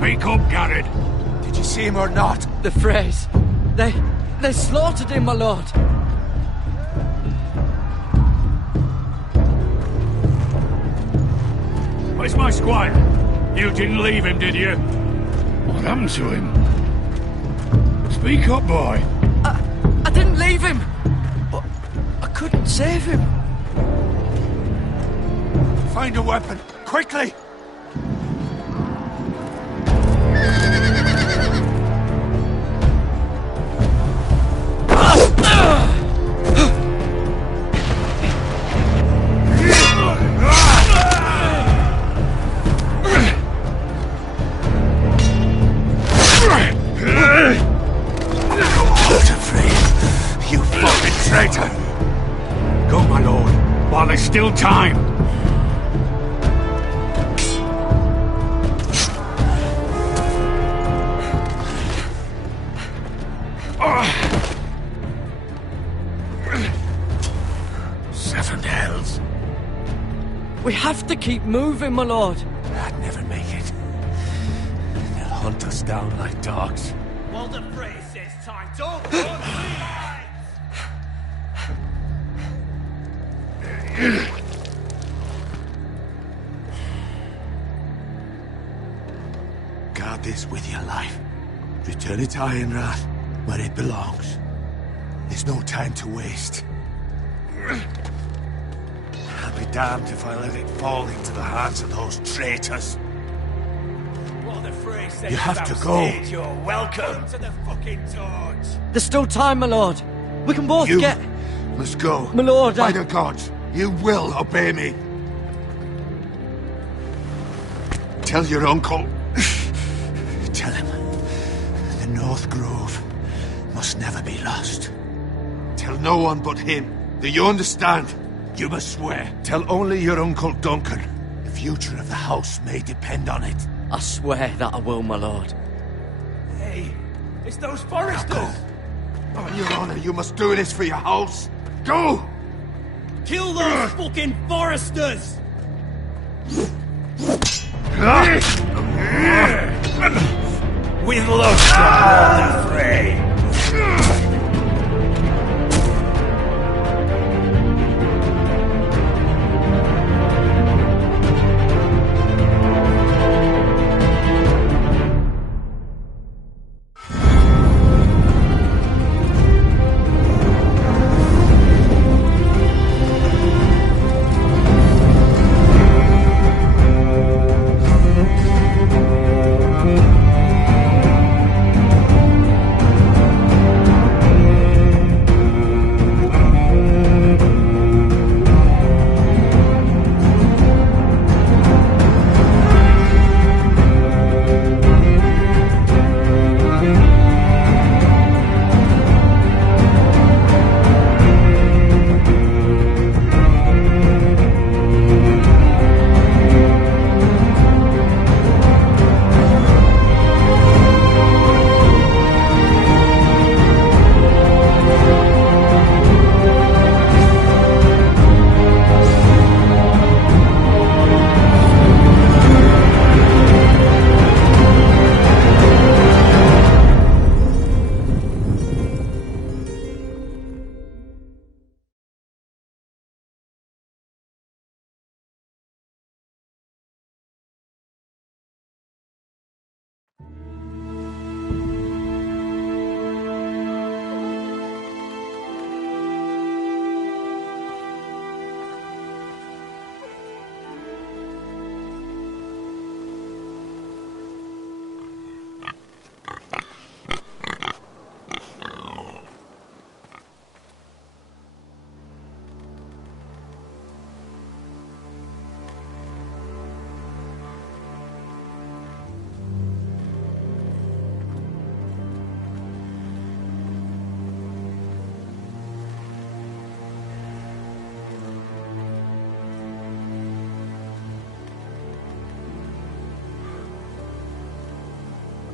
Speak up, Garrett. Did you see him or not? The Freys. They slaughtered him, my lord. Where's my squire? You didn't leave him, did you? What happened to him? Speak up, boy. I didn't leave him. But I couldn't save him. Find a weapon, quickly! Still time. Seven hells. We have to keep moving, my lord. I'd never make it. They'll hunt us down like dogs. Well, the phrase says time. Don't run, Guard this with your life. Return it to Ironrath, where it belongs. There's no time to waste. I'll be damned if I let it fall into the hands of those traitors. Well, the phrase says you have to go. You're welcome to the fucking torch. There's still time, my lord. We can both you get... must go. My lord, By the gods, you will obey me. Tell your uncle. Tell him the North Grove must never be lost. Tell no one but him. Do you understand? You must swear. Tell only your Uncle Duncan. The future of the house may depend on it. I swear that I will, my lord. Hey, it's those foresters. Now go. On your honor, you must do this for your house. Go! Kill those fucking foresters! With love from all the fray.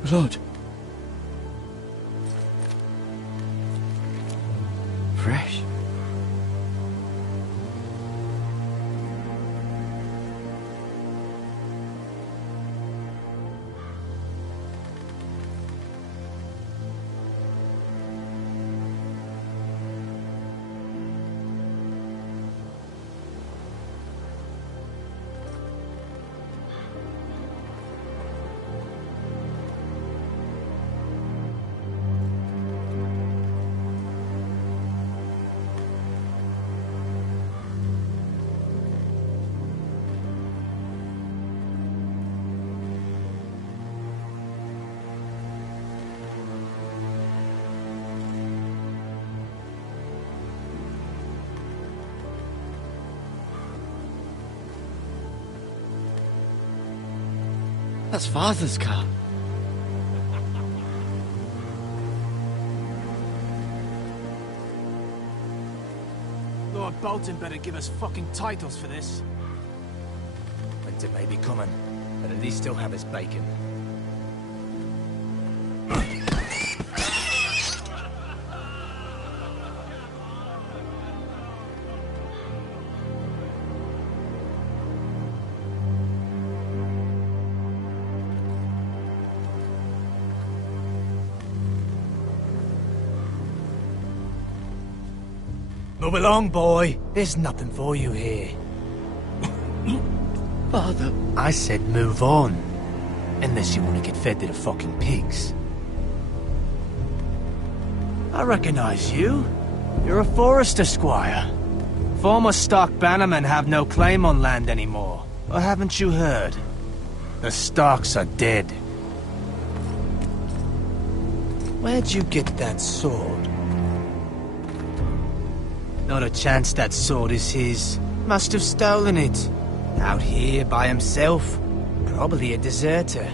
Lord. Fresh. That's Father's car. Lord Bolton better give us fucking titles for this. Winter may be coming, but at least he'll have his bacon. Move along, boy. There's nothing for you here. Father. I said move on. Unless you want to get fed to the fucking pigs. I recognize you. You're a Forester squire. Former Stark bannermen have no claim on land anymore. Or haven't you heard? The Starks are dead. Where'd you get that sword? Not a chance that sword is his. Must have stolen it. Out here by himself. Probably a deserter.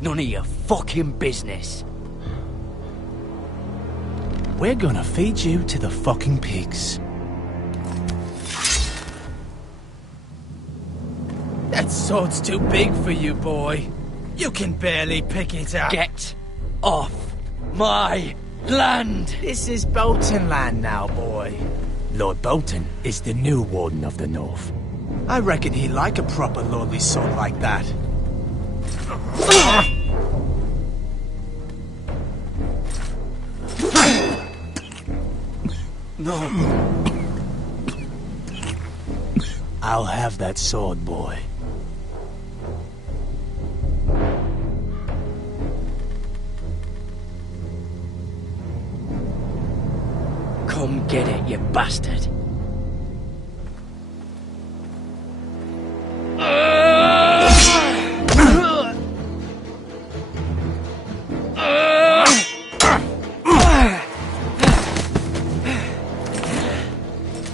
None of your fucking business. We're gonna feed you to the fucking pigs. That sword's too big for you, boy. You can barely pick it up. Get off my land! This is Bolton land now, boy. Lord Bolton is the new Warden of the North. I reckon he'd like a proper lordly sword like that. No. I'll have that sword, boy. Come get it, you bastard.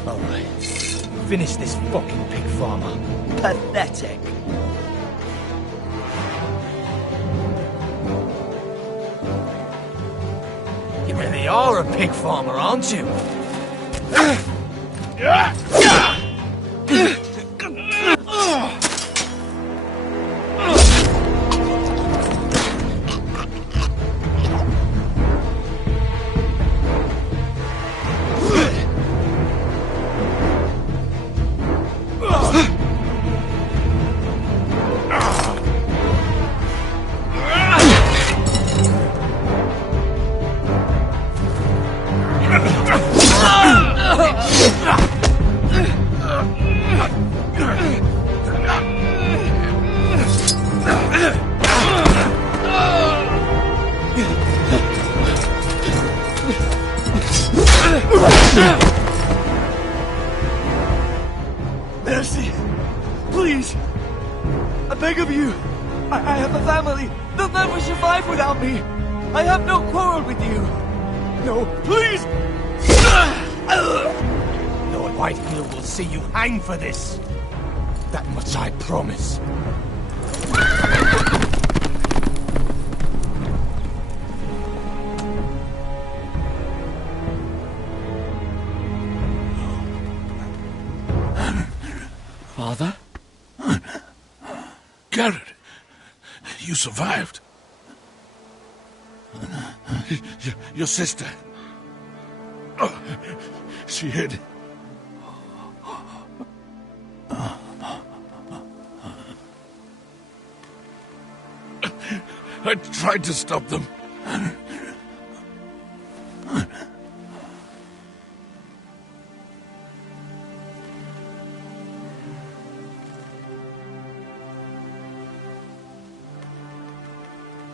Alright. Finish this fucking pig farmer. Pathetic. You really are a pig farmer, aren't you? Mercy! Please! I beg of you! I have a family! They'll never survive without me! I have no quarrel with you! No, please! Lord Whitefield will see you hang for this. That much I promise. Father? Garrett, you survived. Your sister. Oh, she hid. I tried to stop them.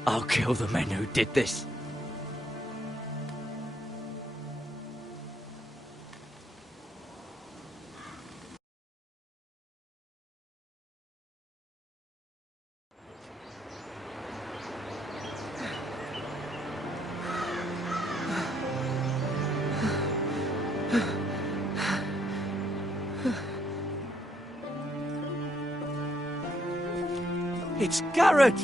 I'll kill the men who did this. It's Garrett!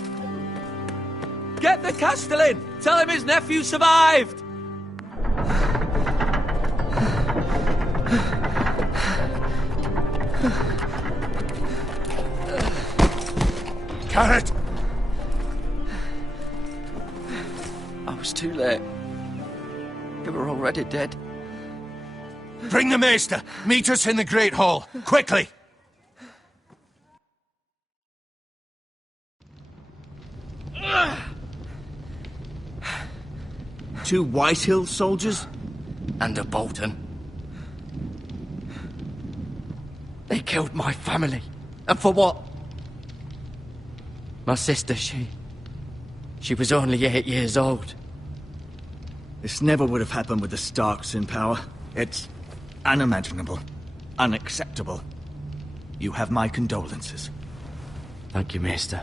Get the Castellan! Tell him his nephew survived! Garrett! I was too late. You were already dead. Bring the Maester! Meet us in the Great Hall! Quickly! Two Whitehill soldiers? And a Bolton. They killed my family. And for what? My sister, she was only 8 years old. This never would have happened with the Starks in power. It's unimaginable. Unacceptable. You have my condolences. Thank you, Maester.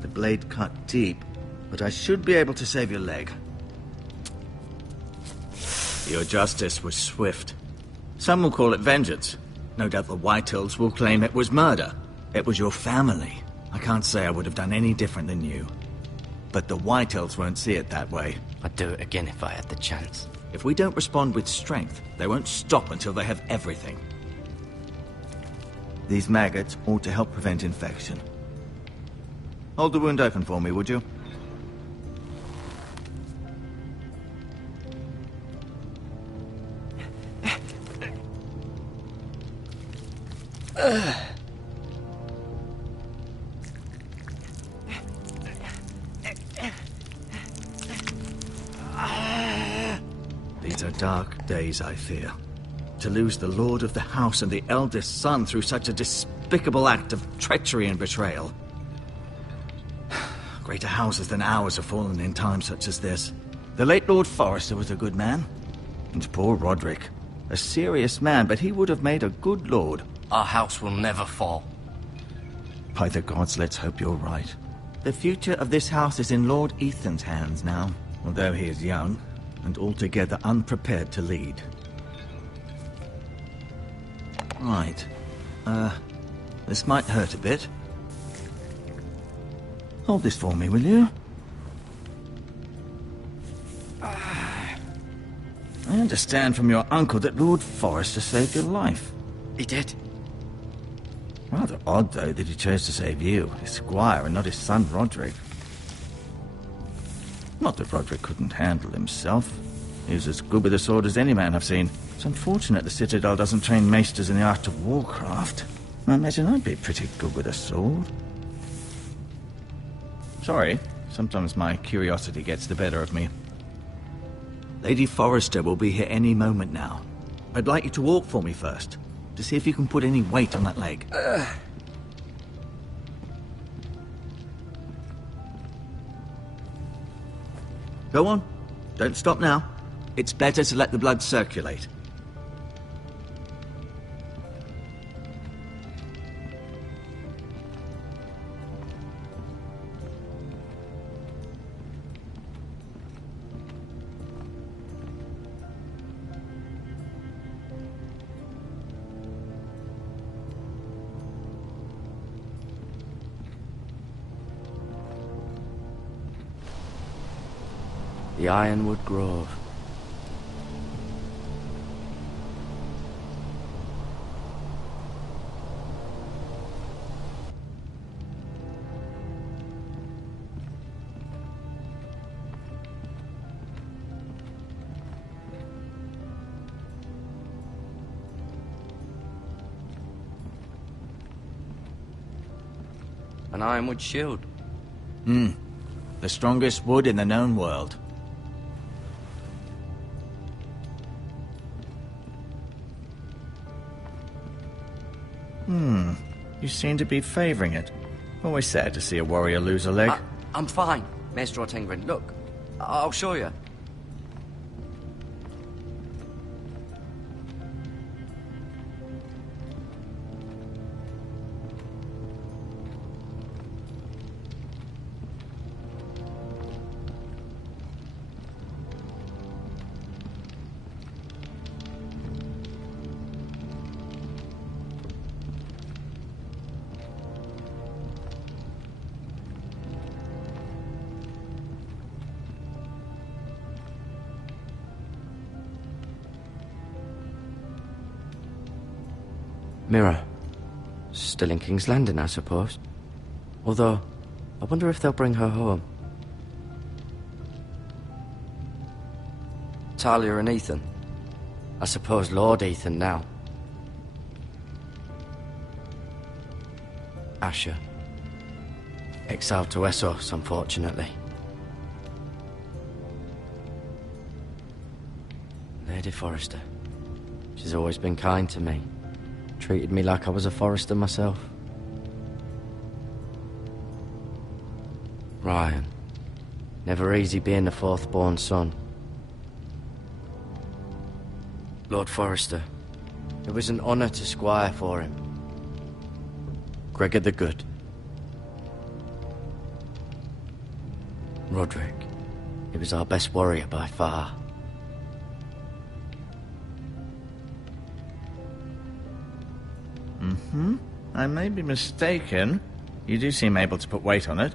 The blade cut deep, but I should be able to save your leg. Your justice was swift. Some will call it vengeance. No doubt the Whitehills will claim it was murder. It was your family. I can't say I would have done any different than you. But the Whitehills won't see it that way. I'd do it again if I had the chance. If we don't respond with strength, they won't stop until they have everything. These maggots ought to help prevent infection. Hold the wound open for me, would you? These are dark days, I fear. To lose the Lord of the House and the eldest son through such a despicable act of treachery and betrayal. Greater houses than ours have fallen in times such as this. The late Lord Forrester was a good man. And poor Roderick. A serious man, but he would have made a good lord. Our house will never fall. By the gods, let's hope you're right. The future of this house is in Lord Ethan's hands now, although he is young and altogether unprepared to lead. Right. This might hurt a bit. Hold this for me, will you? I understand from your uncle that Lord Forrester saved your life. He did. Rather odd, though, that he chose to save you, his squire, and not his son Roderick. Not that Roderick couldn't handle himself. He was as good with a sword as any man I've seen. It's unfortunate the Citadel doesn't train maesters in the art of warcraft. I imagine I'd be pretty good with a sword. Sorry, sometimes my curiosity gets the better of me. Lady Forrester will be here any moment now. I'd like you to walk for me first, to see if you can put any weight on that leg. Go on. Don't stop now. It's better to let the blood circulate. The Ironwood Grove. An ironwood shield. The strongest wood in the known world. You seem to be favoring it. Always sad to see a warrior lose a leg. I'm fine, Maester Ortengren. Look, I'll show you. Mirror. Still in King's Landing, I suppose. Although, I wonder if they'll bring her home. Talia and Ethan. I suppose Lord Ethan now. Asher. Exiled to Essos, unfortunately. Lady Forrester. She's always been kind to me. Treated me like I was a Forrester myself. Ryan. Never easy being the fourth-born son. Lord Forrester. It was an honour to squire for him. Gregor the Good. Roderick. He was our best warrior by far. I may be mistaken. You do seem able to put weight on it.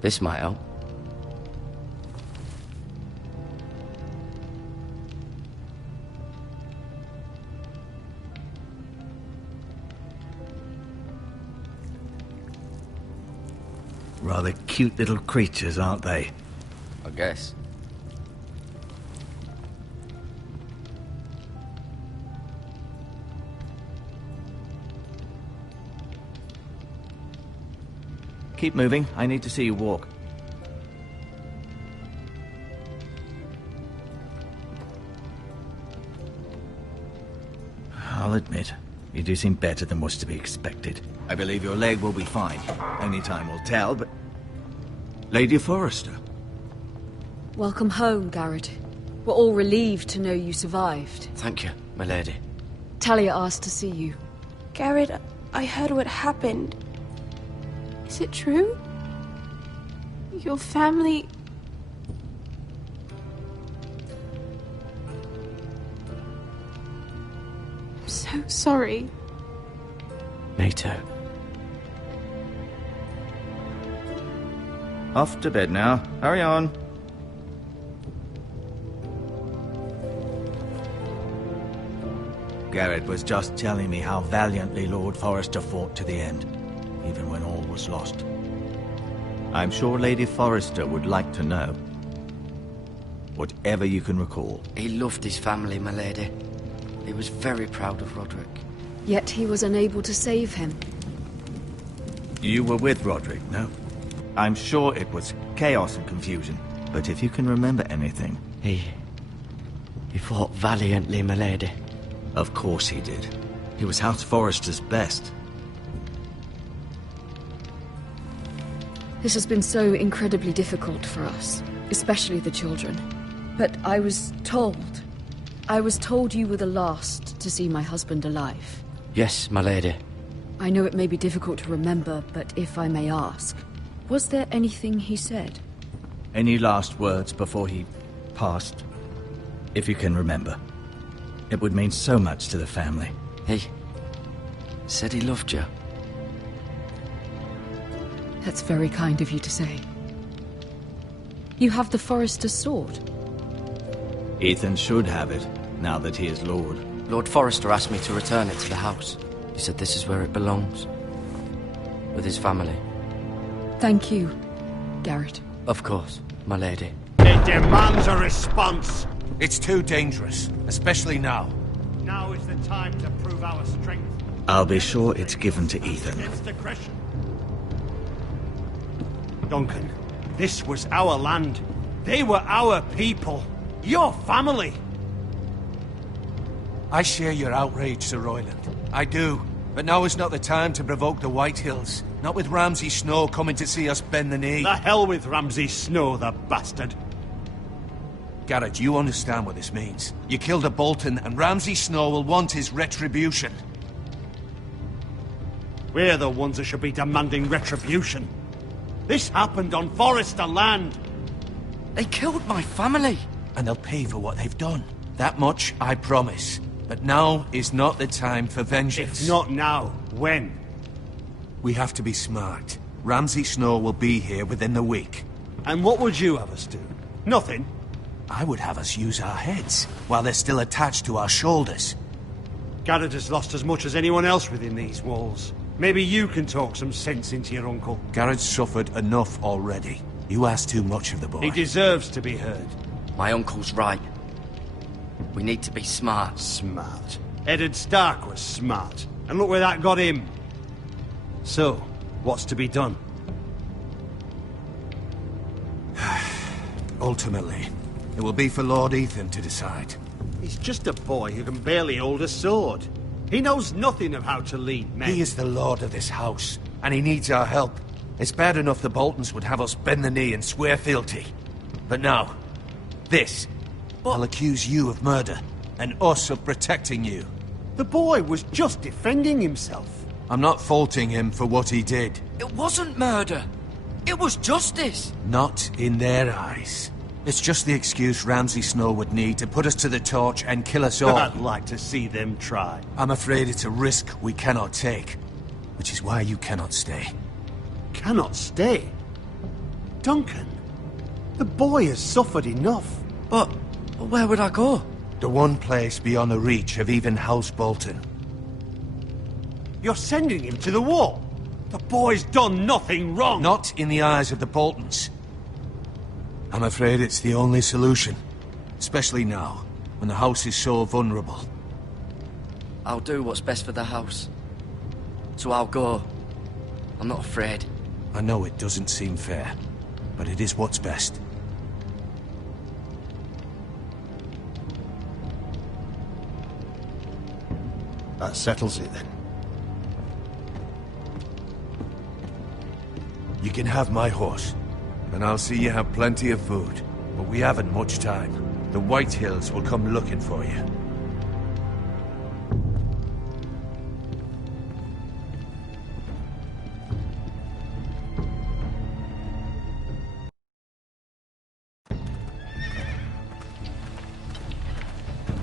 This might help. Rather cute little creatures, aren't they? I guess. Keep moving. I need to see you walk. I'll admit, you do seem better than was to be expected. I believe your leg will be fine. Only time will tell, but... Lady Forrester. Welcome home, Garrett. We're all relieved to know you survived. Thank you, my lady. Talia asked to see you. Garrett, I heard what happened. Is it true? Your family... I'm so sorry. Me too. Off to bed now. Hurry on. Garrett was just telling me how valiantly Lord Forrester fought to the end, even when all was lost. I'm sure Lady Forrester would like to know. Whatever you can recall. He loved his family, my lady. He was very proud of Roderick. Yet he was unable to save him. You were with Roderick, no? I'm sure it was chaos and confusion, but if you can remember anything... He fought valiantly, my lady. Of course he did. He was House Forrester's best. This has been so incredibly difficult for us, especially the children. But I was told you were the last to see my husband alive. Yes, my lady. I know it may be difficult to remember, but if I may ask, was there anything he said? Any last words before he passed? If you can remember. It would mean so much to the family. He said he loved you. That's very kind of you to say. You have the Forrester's sword. Ethan should have it, now that he is Lord. Lord Forrester asked me to return it to the house. He said this is where it belongs. With his family. Thank you, Garrett. Of course, my lady. It demands a response. It's too dangerous, especially now. Now is the time to prove our strength. I'll be sure it's given to Ethan. Against aggression. Duncan, this was our land. They were our people. Your family. I share your outrage, Sir Royland. I do. But now is not the time to provoke the Whitehills. Not with Ramsay Snow coming to see us bend the knee. The hell with Ramsay Snow, the bastard. Garrett, you understand what this means. You killed a Bolton, and Ramsay Snow will want his retribution. We're the ones that should be demanding retribution. This happened on Forrester land. They killed my family. And they'll pay for what they've done. That much, I promise. But now is not the time for vengeance. If not now, when? We have to be smart. Ramsay Snow will be here within the week. And what would you have us do? Nothing? I would have us use our heads, while they're still attached to our shoulders. Garrett has lost as much as anyone else within these walls. Maybe you can talk some sense into your uncle. Garrett's suffered enough already. You ask too much of the boy. He deserves to be heard. My uncle's right. We need to be smart. Smart. Eddard Stark was smart. And look where that got him. So, what's to be done? Ultimately, it will be for Lord Ethan to decide. He's just a boy who can barely hold a sword. He knows nothing of how to lead men. He is the lord of this house, and he needs our help. It's bad enough the Boltons would have us bend the knee and swear fealty. But now, this. I'll accuse you of murder, and us of protecting you. The boy was just defending himself. I'm not faulting him for what he did. It wasn't murder. It was justice. Not in their eyes. It's just the excuse Ramsay Snow would need to put us to the torch and kill us all. I'd like to see them try. I'm afraid it's a risk we cannot take, which is why you cannot stay. Cannot stay? Duncan, the boy has suffered enough. But where would I go? The one place beyond the reach of even House Bolton. You're sending him to the wall? The boy's done nothing wrong. Not in the eyes of the Boltons. I'm afraid it's the only solution. Especially now, when the house is so vulnerable. I'll do what's best for the house. So I'll go. I'm not afraid. I know it doesn't seem fair, but it is what's best. That settles it then. You can have my horse, and I'll see you have plenty of food. But we haven't much time. The White Hills will come looking for you.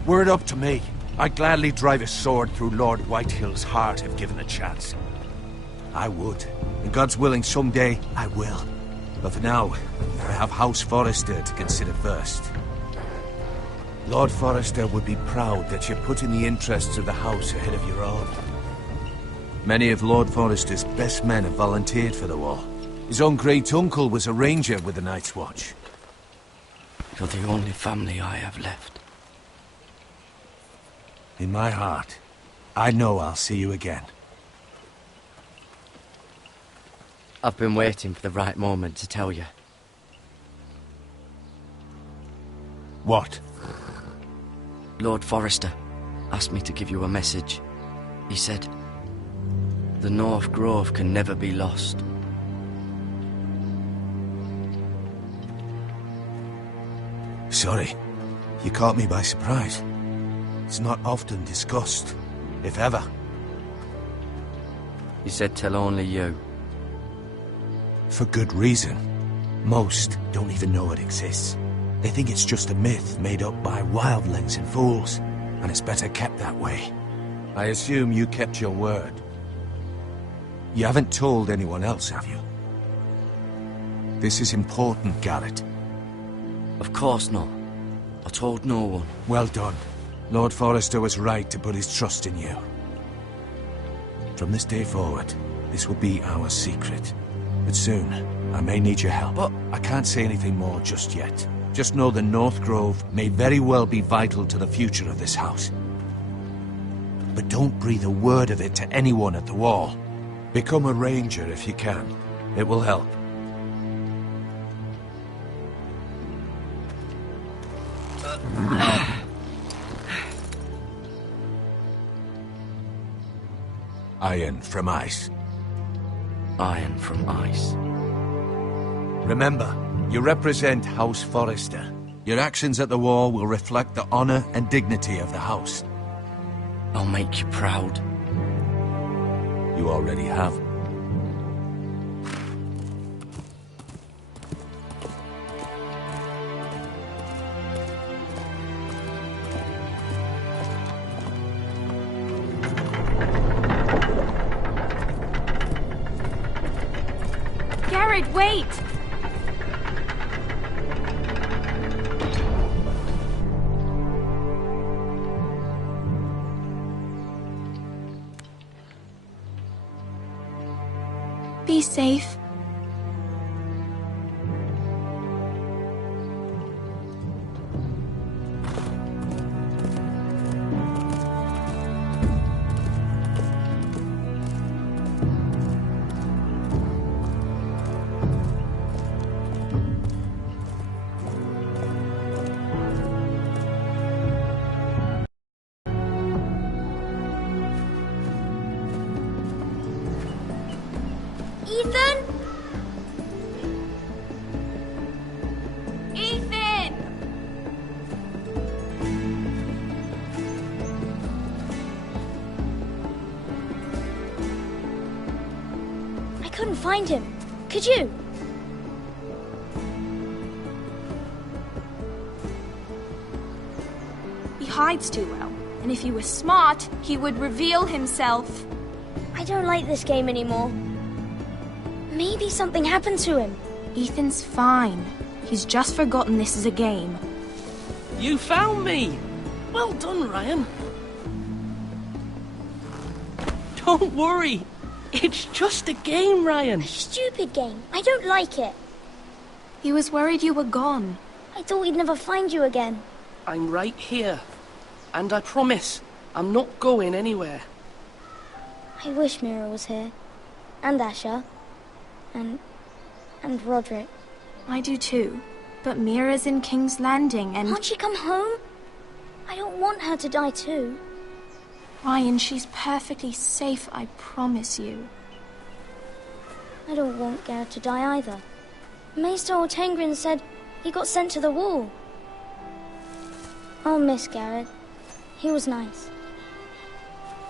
Were it up to me, I'd gladly drive a sword through Lord Whitehill's heart if given a chance. I would. And God's willing, someday I will. But for now, I have House Forrester to consider first. Lord Forrester would be proud that you're putting the interests of the house ahead of your own. Many of Lord Forrester's best men have volunteered for the war. His own great-uncle was a ranger with the Night's Watch. You're the only family I have left. In my heart, I know I'll see you again. I've been waiting for the right moment to tell you. What? Lord Forrester asked me to give you a message. He said, the North Grove can never be lost. Sorry, you caught me by surprise. It's not often discussed, if ever. He said tell only you. For good reason. Most don't even know it exists. They think it's just a myth made up by wildlings and fools, and it's better kept that way. I assume you kept your word. You haven't told anyone else, have you? This is important, Garrett. Of course not. I told no one. Well done. Lord Forrester was right to put his trust in you. From this day forward, this will be our secret. But soon, I may need your help. But I can't say anything more just yet. Just know the North Grove may very well be vital to the future of this house. But don't breathe a word of it to anyone at the wall. Become a ranger if you can. It will help. Iron from Ice. Iron from Ice. Remember, you represent House Forrester. Your actions at the war will reflect the honor and dignity of the house. I'll make you proud. You already have. Garrett, wait! Be safe. Ethan? Ethan! I couldn't find him. Could you? He hides too well, and if he was smart, he would reveal himself. I don't like this game anymore. Maybe something happened to him. Ethan's fine. He's just forgotten this is a game. You found me! Well done, Ryan. Don't worry. It's just a game, Ryan. A stupid game. I don't like it. He was worried you were gone. I thought we'd never find you again. I'm right here. And I promise, I'm not going anywhere. I wish Mira was here. And Asher. And Roderick. I do too. But Mira's in King's Landing and... Can't she come home? I don't want her to die too. Ryan, she's perfectly safe, I promise you. I don't want Garrett to die either. Maester Ortengrin said he got sent to the wall. I'll miss Garrett. He was nice.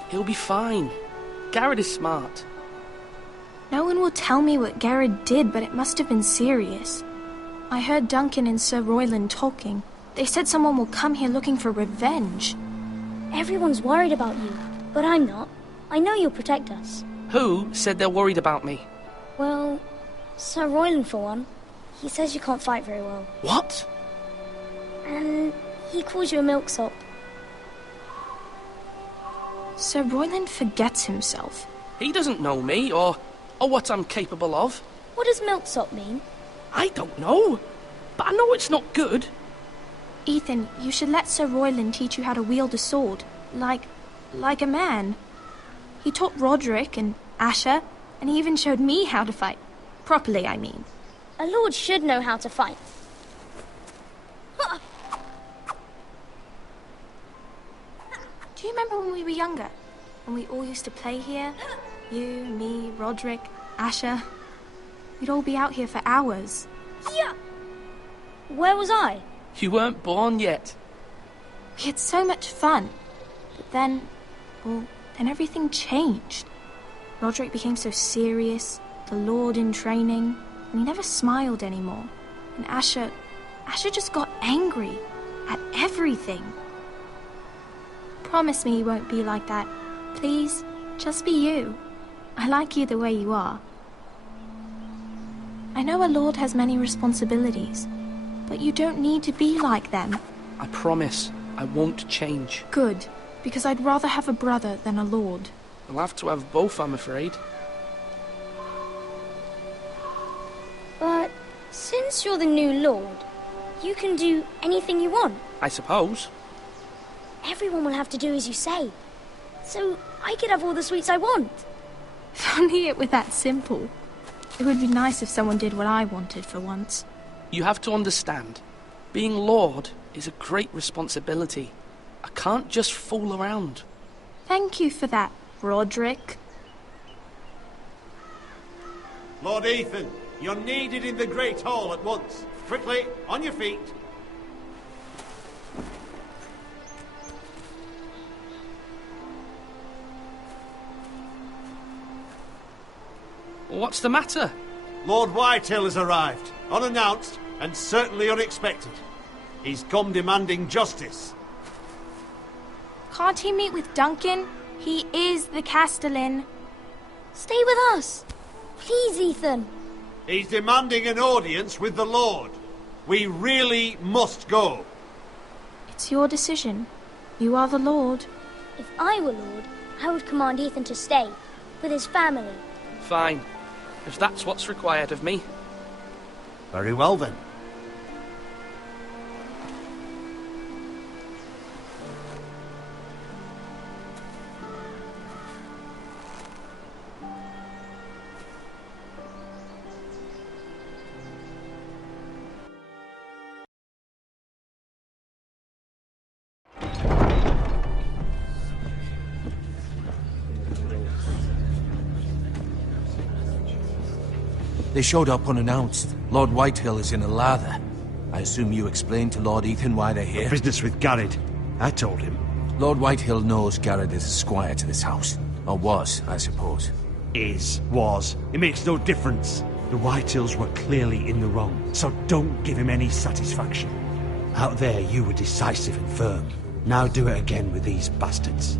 He'll be fine. Garrett is smart. No one will tell me what Garrett did, but it must have been serious. I heard Duncan and Sir Royland talking. They said someone will come here looking for revenge. Everyone's worried about you, but I'm not. I know you'll protect us. Who said they're worried about me? Well, Sir Royland for one. He says you can't fight very well. What? And he calls you a milksop. Sir Royland forgets himself. He doesn't know me, or what I'm capable of. What does milksop mean? I don't know, but I know it's not good. Ethan, you should let Sir Royland teach you how to wield a sword, like a man. He taught Roderick and Asher, and he even showed me how to fight. Properly, I mean. A lord should know how to fight. Do you remember when we were younger? When we all used to play here? You, me, Roderick, Asher. We'd all be out here for hours. Yeah. Where was I? You weren't born yet. We had so much fun. But then everything changed. Roderick became so serious, the Lord in training, and he never smiled anymore. And Asher just got angry at everything. Promise me you won't be like that. Please, just be you. I like you the way you are. I know a lord has many responsibilities, but you don't need to be like them. I promise I won't change. Good, because I'd rather have a brother than a lord. I'll have to have both, I'm afraid. But since you're the new lord, you can do anything you want. I suppose. Everyone will have to do as you say. So I could have all the sweets I want. If only it were that simple. It would be nice if someone did what I wanted for once. You have to understand, being Lord is a great responsibility. I can't just fool around. Thank you for that, Roderick. Lord Ethan, you're needed in the Great Hall at once. Quickly, on your feet. What's the matter? Lord Whitehill has arrived, unannounced and certainly unexpected. He's come demanding justice. Can't he meet with Duncan? He is the Castellan. Stay with us. Please, Ethan. He's demanding an audience with the Lord. We really must go. It's your decision. You are the Lord. If I were Lord, I would command Ethan to stay, with his family. Fine. If that's what's required of me. Very well then. They showed up unannounced. Lord Whitehill is in a lather. I assume you explained to Lord Ethan why they're here? Business with Garrett. I told him. Lord Whitehill knows Garrett is a squire to this house. Or was, I suppose. Was. It makes no difference. The Whitehills were clearly in the wrong, so don't give him any satisfaction. Out there, you were decisive and firm. Now do it again with these bastards.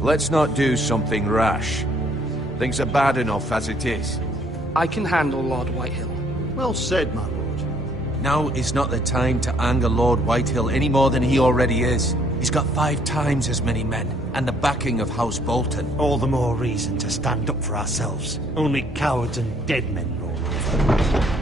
Let's not do something rash. Things are bad enough as it is. I can handle Lord Whitehill. Well said, my lord. Now is not the time to anger Lord Whitehill any more than he already is. He's got 5 times as many men, and the backing of House Bolton. All the more reason to stand up for ourselves. Only cowards and dead men roll over.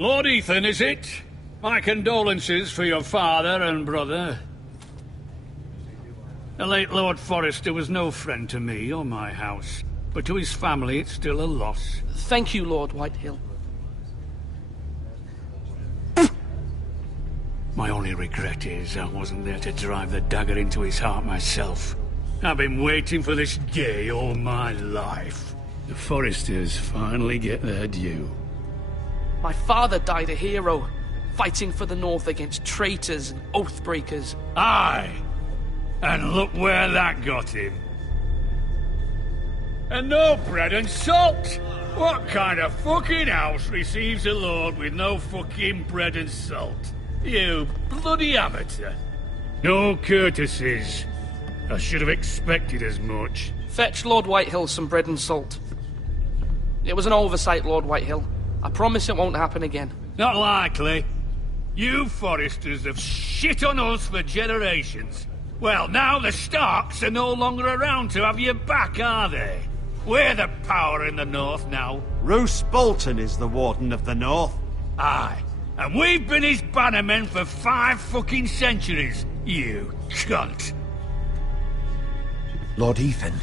Lord Ethan, is it? My condolences for your father and brother. The late Lord Forrester was no friend to me or my house, but to his family it's still a loss. Thank you, Lord Whitehill. My only regret is I wasn't there to drive the dagger into his heart myself. I've been waiting for this day all my life. The Forresters finally get their due. My father died a hero, fighting for the North against traitors and oathbreakers. Aye! And look where that got him. And no bread and salt! What kind of fucking house receives a lord with no fucking bread and salt? You bloody amateur. No courtesies. I should have expected as much. Fetch Lord Whitehill some bread and salt. It was an oversight, Lord Whitehill. I promise it won't happen again. Not likely. You Forresters have shit on us for generations. Well, now the Starks are no longer around to have your back, are they? We're the power in the North now. Roose Bolton is the Warden of the North. Aye. And we've been his bannermen for 5 fucking centuries, you cunt. Lord Ethan,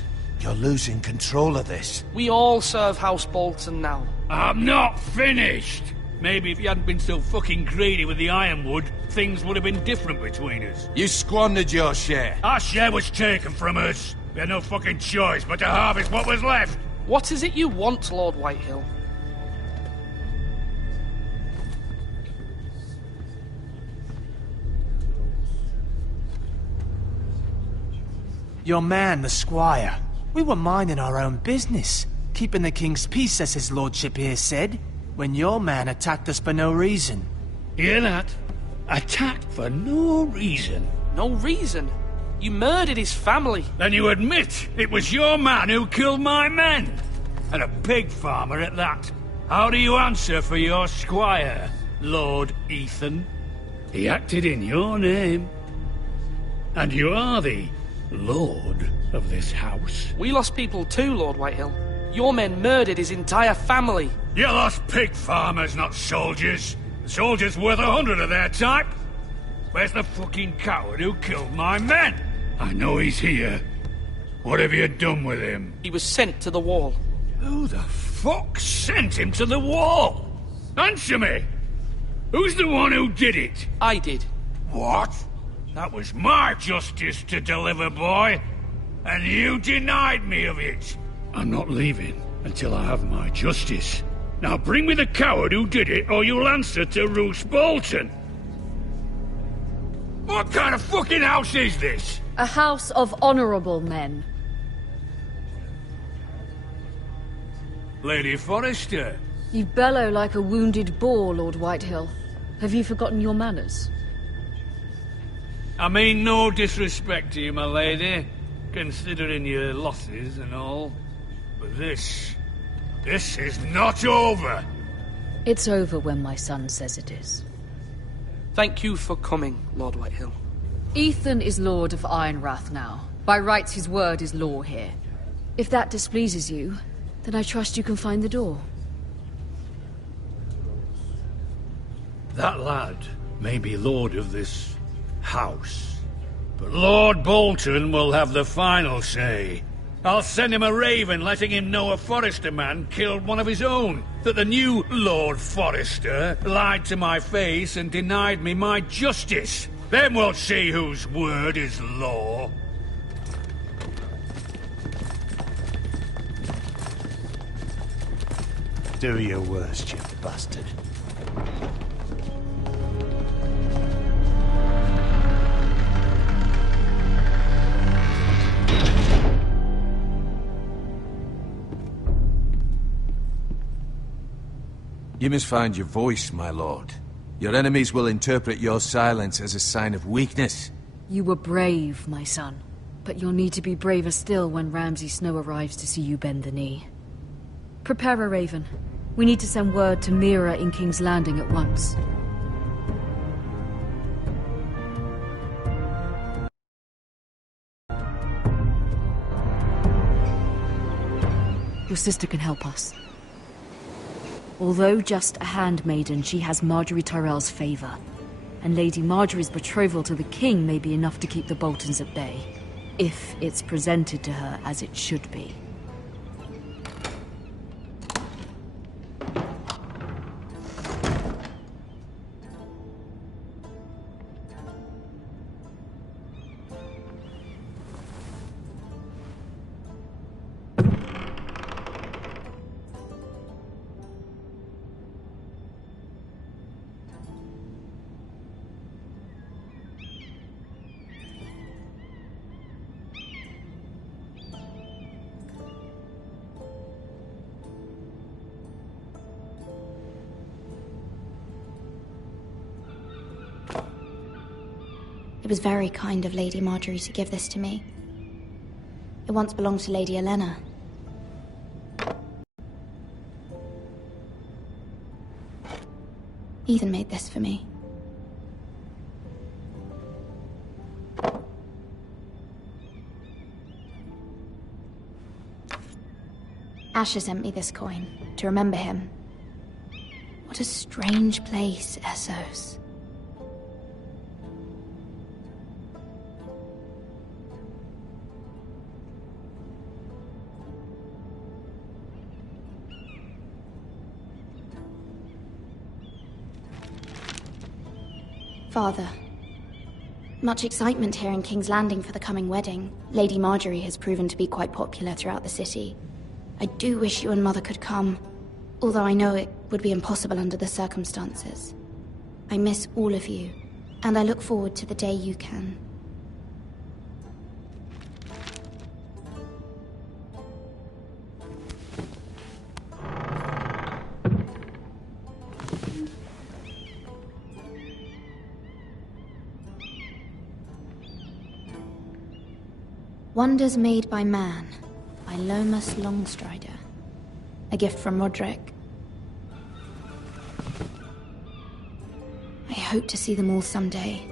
you're losing control of this. We all serve House Bolton now. I'm not finished! Maybe if you hadn't been so fucking greedy with the ironwood, things would have been different between us. You squandered your share. Our share was taken from us. We had no fucking choice but to harvest what was left. What is it you want, Lord Whitehill? Your man, the squire. We were minding our own business, keeping the king's peace, as his lordship here said, when your man attacked us for no reason. Hear that? Attacked for no reason. No reason? You murdered his family. Then you admit it was your man who killed my men. And a pig farmer at that. How do you answer for your squire, Lord Ethan? He acted in your name. And you are the lord of this house. We lost people too, Lord Whitehill. Your men murdered his entire family. You lost pig farmers, not soldiers. The soldiers worth 100 of their type. Where's the fucking coward who killed my men? I know he's here. What have you done with him? He was sent to the wall. Who the fuck sent him to the wall? Answer me! Who's the one who did it? I did. What? That was my justice to deliver, boy. And you denied me of it. I'm not leaving until I have my justice. Now bring me the coward who did it, or you'll answer to Roose Bolton. What kind of fucking house is this? A house of honorable men. Lady Forrester. You bellow like a wounded boar, Lord Whitehill. Have you forgotten your manners? I mean no disrespect to you, my lady, considering your losses and all. But this is not over. It's over when my son says it is. Thank you for coming, Lord Whitehill. Ethan is Lord of Ironrath now. By rights, his word is law here. If that displeases you, then I trust you can find the door. That lad may be lord of this house, but Lord Bolton will have the final say. I'll send him a raven letting him know a Forrester man killed one of his own, that the new Lord Forrester lied to my face and denied me my justice. Then we'll see whose word is law. Do your worst, you bastard. You must find your voice, my lord. Your enemies will interpret your silence as a sign of weakness. You were brave, my son. But you'll need to be braver still when Ramsay Snow arrives to see you bend the knee. Prepare a raven. We need to send word to Mira in King's Landing at once. Your sister can help us. Although just a handmaiden, she has Marjorie Tyrell's favor. And Lady Marjorie's betrothal to the king may be enough to keep the Boltons at bay. If it's presented to her as it should be. It was very kind of Lady Marjorie to give this to me. It once belonged to Lady Elena. Ethan made this for me. Asher sent me this coin to remember him. What a strange place, Essos. Father, much excitement here in King's Landing for the coming wedding. Lady Marjorie has proven to be quite popular throughout the city. I do wish you and Mother could come, although I know it would be impossible under the circumstances. I miss all of you, and I look forward to the day you can. Wonders Made by Man, by Lomas Longstrider. A gift from Roderick. I hope to see them all someday.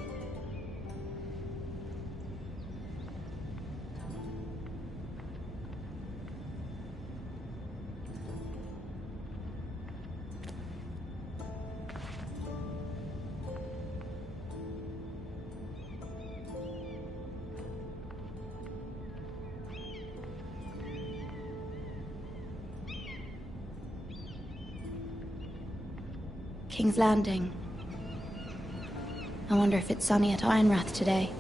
King's Landing. I wonder if it's sunny at Ironrath today.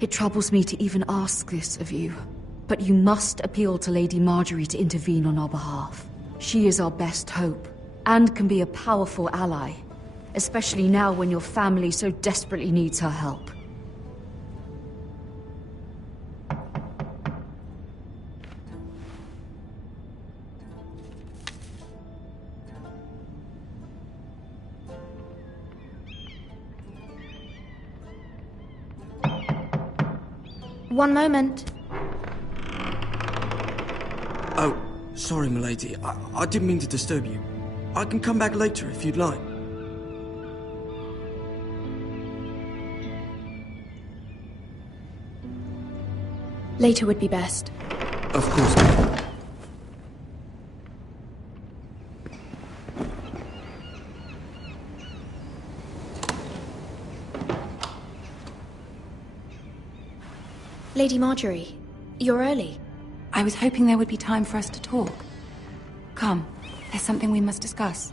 It troubles me to even ask this of you, but you must appeal to Lady Marjorie to intervene on our behalf. She is our best hope, and can be a powerful ally. Especially now when your family so desperately needs her help. One moment. Oh, sorry, milady. I didn't mean to disturb you. I can come back later if you'd like. Later would be best. Of course. Lady Marjorie, you're early. I was hoping there would be time for us to talk. Come, there's something we must discuss.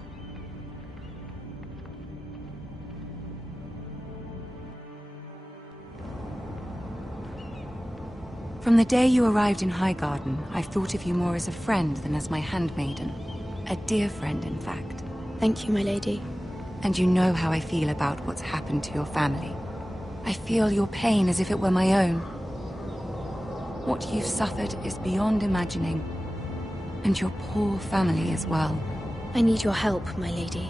From the day you arrived in Highgarden, I've thought of you more as a friend than as my handmaiden. A dear friend, in fact. Thank you, my lady. And you know how I feel about what's happened to your family. I feel your pain as if it were my own. What you've suffered is beyond imagining. And your poor family as well. I need your help, my lady.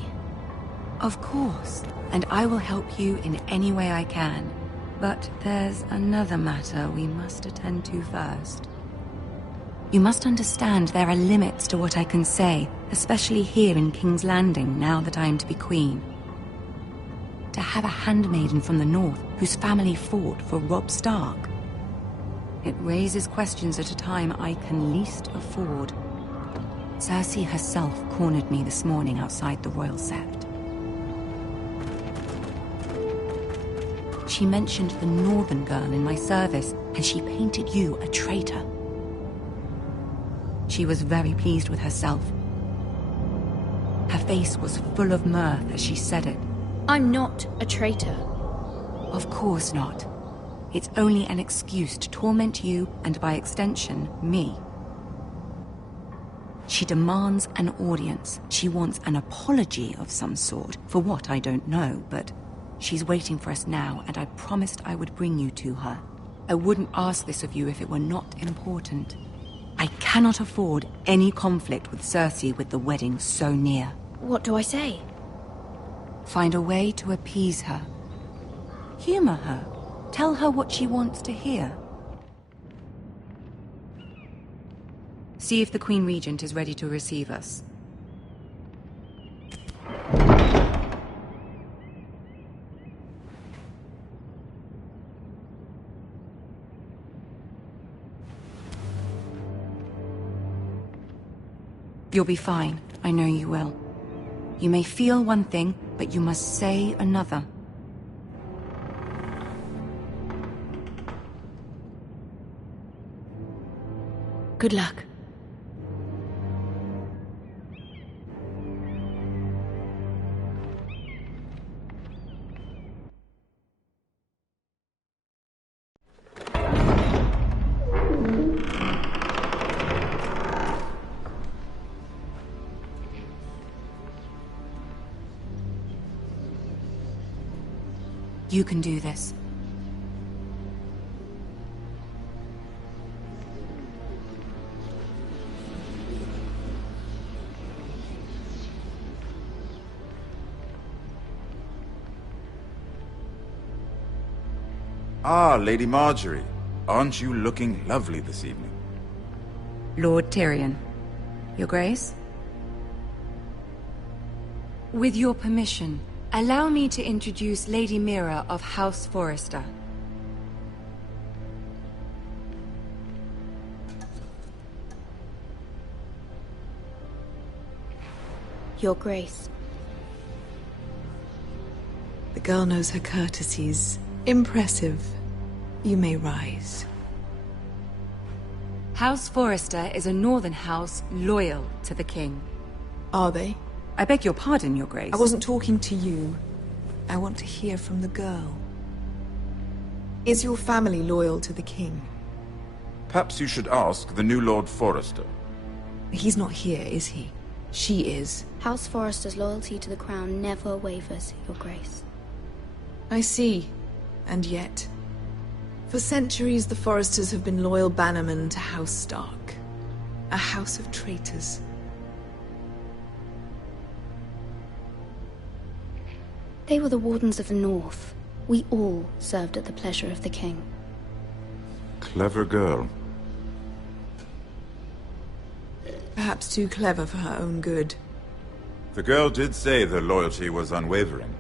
Of course, and I will help you in any way I can. But there's another matter we must attend to first. You must understand there are limits to what I can say, especially here in King's Landing, now that I am to be queen. To have a handmaiden from the north whose family fought for Robb Stark. It raises questions at a time I can least afford. Cersei herself cornered me this morning outside the Royal Sept. She mentioned the northern girl in my service, and she painted you a traitor. She was very pleased with herself. Her face was full of mirth as she said it. I'm not a traitor. Of course not. It's only an excuse to torment you, and by extension, me. She demands an audience. She wants an apology of some sort, for what I don't know, but she's waiting for us now, and I promised I would bring you to her. I wouldn't ask this of you if it were not important. I cannot afford any conflict with Cersei with the wedding so near. What do I say? Find a way to appease her. Humor her. Tell her what she wants to hear. See if the Queen Regent is ready to receive us. You'll be fine. I know you will. You may feel one thing, but you must say another. Good luck. You can do this. Ah, Lady Marjorie. Aren't you looking lovely this evening? Lord Tyrion. Your Grace? With your permission, allow me to introduce Lady Mira of House Forrester. Your Grace. The girl knows her courtesies. Impressive. You may rise. House Forrester is a northern house loyal to the king. Are they? I beg your pardon, Your Grace. I wasn't talking to you. I want to hear from the girl. Is your family loyal to the king? Perhaps you should ask the new Lord Forrester. He's not here, is he? She is. House Forrester's loyalty to the crown never wavers, Your Grace. I see. And yet, for centuries the Forresters have been loyal bannermen to House Stark. A house of traitors. They were the Wardens of the North. We all served at the pleasure of the king. Clever girl. Perhaps too clever for her own good. The girl did say their loyalty was unwavering.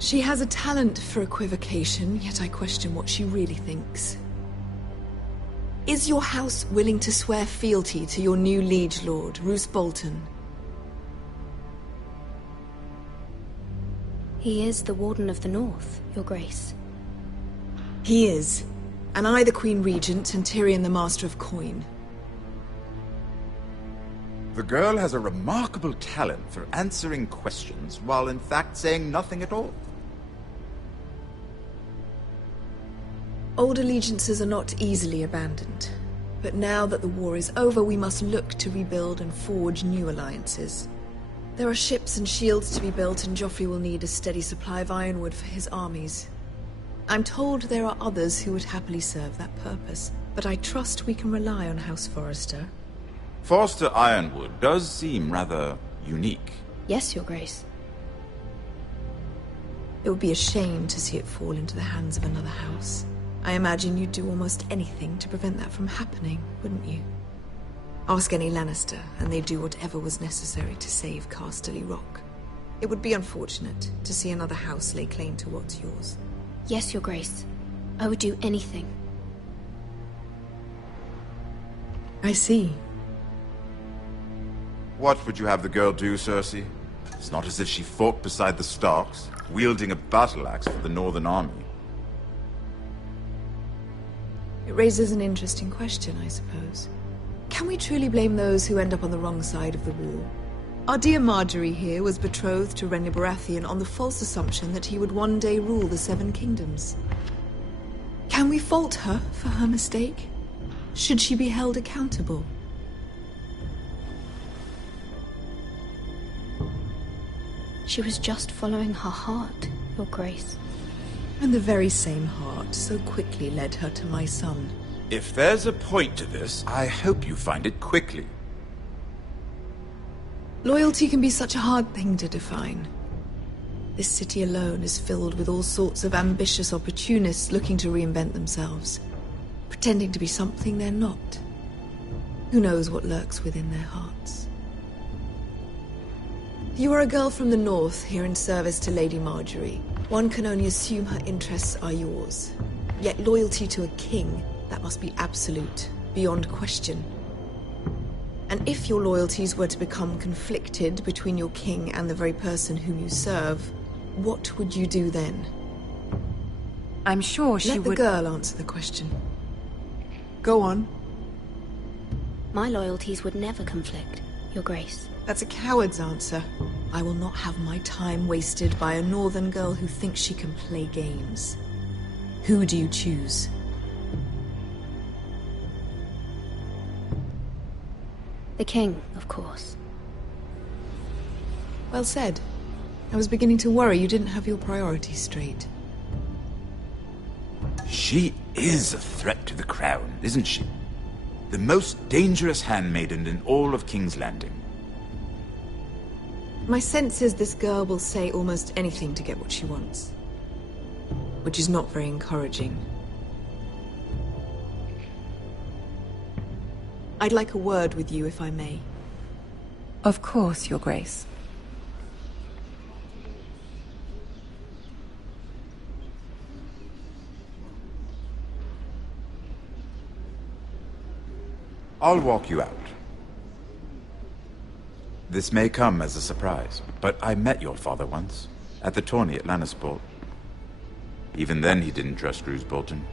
She has a talent for equivocation, yet I question what she really thinks. Is your house willing to swear fealty to your new liege lord, Roose Bolton? He is the Warden of the North, Your Grace. He is. And I the Queen Regent, and Tyrion the Master of Coin. The girl has a remarkable talent for answering questions, while in fact saying nothing at all. Old allegiances are not easily abandoned. But now that the war is over, we must look to rebuild and forge new alliances. There are ships and shields to be built, and Joffrey will need a steady supply of ironwood for his armies. I'm told there are others who would happily serve that purpose, but I trust we can rely on House Forrester. Forrester Ironwood does seem rather unique. Yes, Your Grace. It would be a shame to see it fall into the hands of another house. I imagine you'd do almost anything to prevent that from happening, wouldn't you? Ask any Lannister, and they'd do whatever was necessary to save Casterly Rock. It would be unfortunate to see another house lay claim to what's yours. Yes, Your Grace. I would do anything. I see. What would you have the girl do, Cersei? It's not as if she fought beside the Starks, wielding a battle axe for the Northern Army. It raises an interesting question, I suppose. Can we truly blame those who end up on the wrong side of the wall? Our dear Marjorie here was betrothed to Renly Baratheon on the false assumption that he would one day rule the Seven Kingdoms. Can we fault her for her mistake? Should she be held accountable? She was just following her heart, Your Grace. And the very same heart so quickly led her to my son. If there's a point to this, I hope you find it quickly. Loyalty can be such a hard thing to define. This city alone is filled with all sorts of ambitious opportunists looking to reinvent themselves, pretending to be something they're not. Who knows what lurks within their hearts? You are a girl from the north, here in service to Lady Marjorie. One can only assume her interests are yours. Yet loyalty to a king, that must be absolute, beyond question. And if your loyalties were to become conflicted between your king and the very person whom you serve, what would you do then? I'm sure she would... Let the girl answer the question. Go on. My loyalties would never conflict, Your Grace. That's a coward's answer. I will not have my time wasted by a northern girl who thinks she can play games. Who do you choose? The king, of course. Well said. I was beginning to worry you didn't have your priorities straight. She is a threat to the crown, isn't she? The most dangerous handmaiden in all of King's Landing. My sense is this girl will say almost anything to get what she wants. Which is not very encouraging. I'd like a word with you, if I may. Of course, Your Grace. I'll walk you out. This may come as a surprise, but I met your father once, at the tourney at Lannisport. Even then he didn't trust Roose Bolton.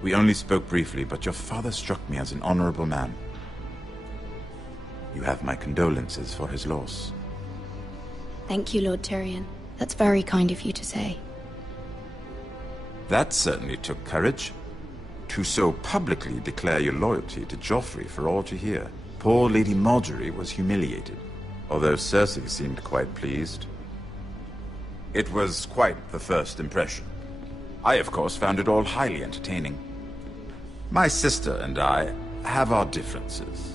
We only spoke briefly, but your father struck me as an honorable man. You have my condolences for his loss. Thank you, Lord Tyrion. That's very kind of you to say. That certainly took courage. To so publicly declare your loyalty to Joffrey for all to hear. Poor Lady Marjorie was humiliated, although Cersei seemed quite pleased. It was quite the first impression. I, of course, found it all highly entertaining. My sister and I have our differences.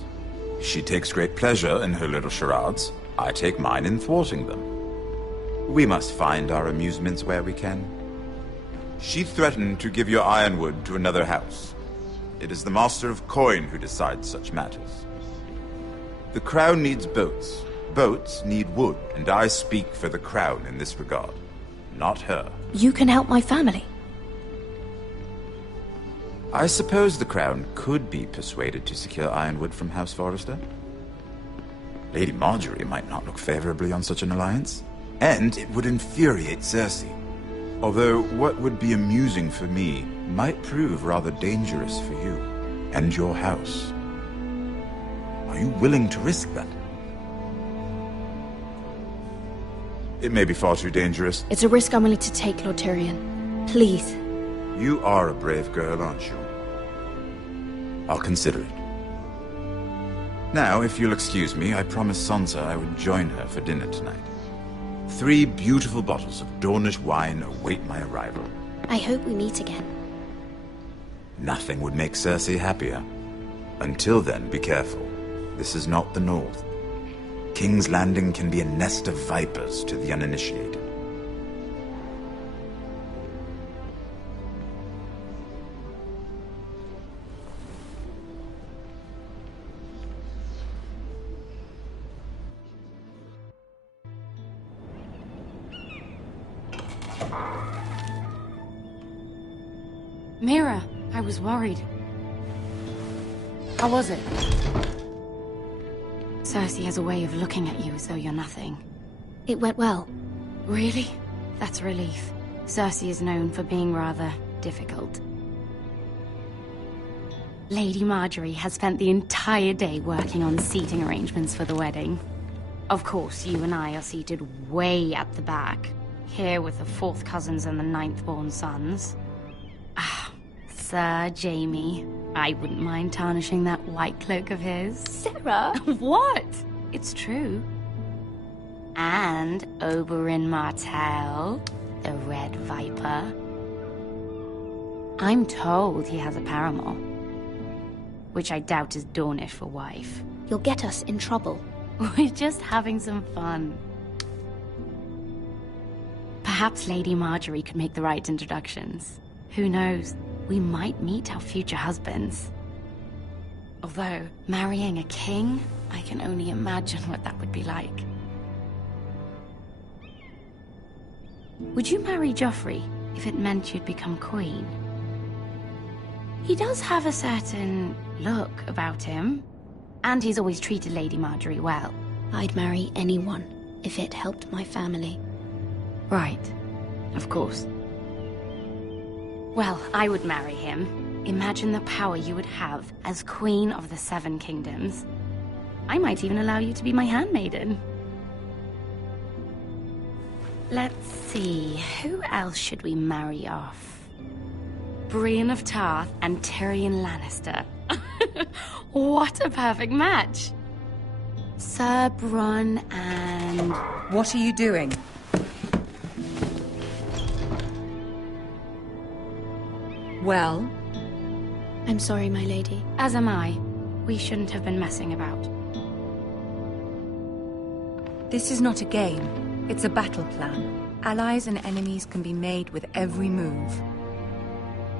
She takes great pleasure in her little charades. I take mine in thwarting them. We must find our amusements where we can. She threatened to give your ironwood to another house. It is the Master of Coin who decides such matters. The Crown needs boats. Boats need wood, and I speak for the Crown in this regard, not her. You can help my family. I suppose the Crown could be persuaded to secure ironwood from House Forrester. Lady Marjorie might not look favorably on such an alliance, and it would infuriate Cersei. Although what would be amusing for me might prove rather dangerous for you and your house. Are you willing to risk that? It may be far too dangerous. It's a risk I'm willing to take, Lord Tyrion. Please. You are a brave girl, aren't you? I'll consider it. Now, if you'll excuse me, I promised Sansa I would join her for dinner tonight. 3 beautiful bottles of Dornish wine await my arrival. I hope we meet again. Nothing would make Cersei happier. Until then, be careful. This is not the North. King's Landing can be a nest of vipers to the uninitiated. Mira, I was worried. How was it? Cersei has a way of looking at you as though you're nothing. It went well. Really? That's a relief. Cersei is known for being rather difficult. Lady Margaery has spent the entire day working on seating arrangements for the wedding. Of course, you and I are seated way at the back, here with the 4th cousins and the 9th-born sons. Sir Jaime, I wouldn't mind tarnishing that white cloak of his. Sarah! What? It's true. And Oberyn Martell, the Red Viper. I'm told he has a paramour, which I doubt is Dornish for wife. You'll get us in trouble. We're just having some fun. Perhaps Lady Margaery could make the right introductions. Who knows? We might meet our future husbands. Although, marrying a king, I can only imagine what that would be like. Would you marry Joffrey if it meant you'd become queen? He does have a certain look about him, and he's always treated Lady Margaery well. I'd marry anyone if it helped my family. Right. Of course. Well, I would marry him. Imagine the power you would have as Queen of the 7 Kingdoms. I might even allow you to be my handmaiden. Let's see, who else should we marry off? Brienne of Tarth and Tyrion Lannister. What a perfect match! Sir Bronn and... What are you doing? Well? I'm sorry, my lady. As am I. We shouldn't have been messing about. This is not a game. It's a battle plan. Allies and enemies can be made with every move.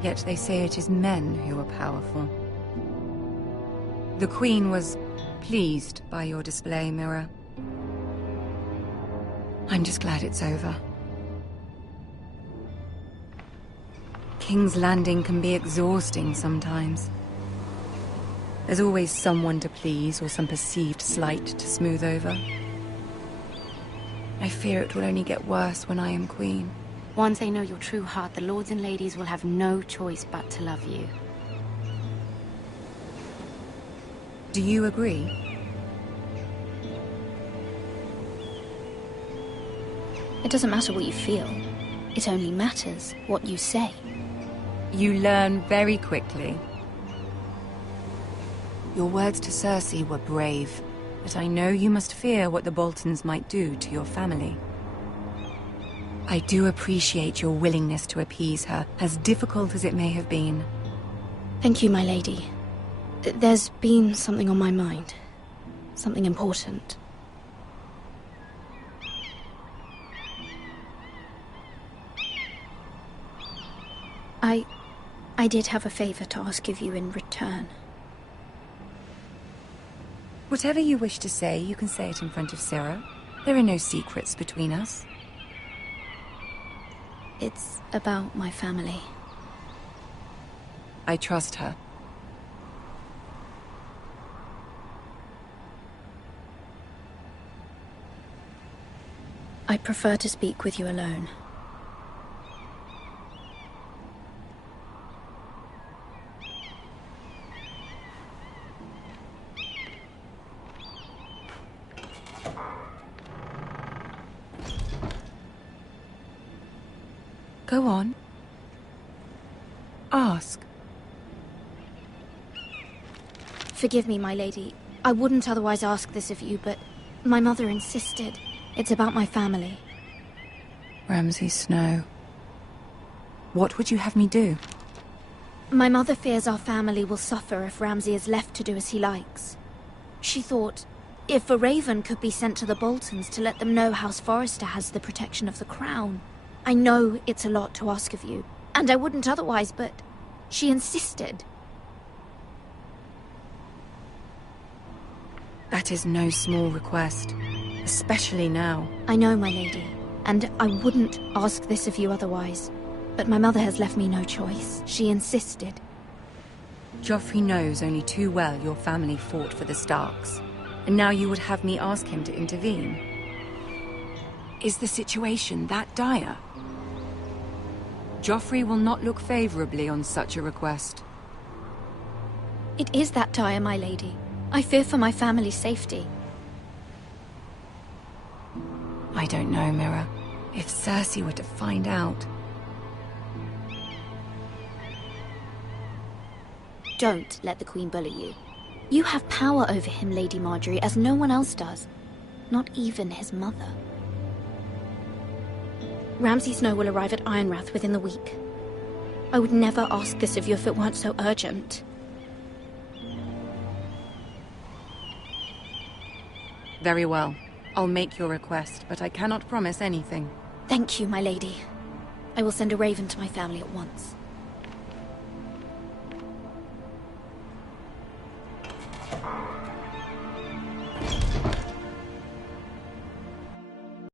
Yet they say it is men who are powerful. The Queen was pleased by your display, Mira. I'm just glad it's over. King's Landing can be exhausting sometimes. There's always someone to please or some perceived slight to smooth over. I fear it will only get worse when I am queen. Once they know your true heart, the lords and ladies will have no choice but to love you. Do you agree? It doesn't matter what you feel. It only matters what you say. You learn very quickly. Your words to Cersei were brave, but I know you must fear what the Boltons might do to your family. I do appreciate your willingness to appease her, as difficult as it may have been. Thank you, my lady. There's been something on my mind. Something important. I did have a favor to ask of you in return. Whatever you wish to say, you can say it in front of Sarah. There are no secrets between us. It's about my family. I trust her. I prefer to speak with you alone. Go on. Ask. Forgive me, my lady. I wouldn't otherwise ask this of you, but my mother insisted. It's about my family. Ramsay Snow. What would you have me do? My mother fears our family will suffer if Ramsay is left to do as he likes. She thought, if a raven could be sent to the Boltons to let them know House Forrester has the protection of the crown. I know it's a lot to ask of you, and I wouldn't otherwise, but she insisted. That is no small request, especially now. I know, my lady, and I wouldn't ask this of you otherwise. But my mother has left me no choice. She insisted. Joffrey knows only too well your family fought for the Starks, and now you would have me ask him to intervene. Is the situation that dire? Joffrey will not look favorably on such a request. It is that dire, my lady. I fear for my family's safety. I don't know, Mira. If Cersei were to find out... Don't let the Queen bully you. You have power over him, Lady Marjorie, as no one else does. Not even his mother. Ramsay Snow will arrive at Ironrath within the week. I would never ask this of you if it weren't so urgent. Very well. I'll make your request, but I cannot promise anything. Thank you, my lady. I will send a raven to my family at once.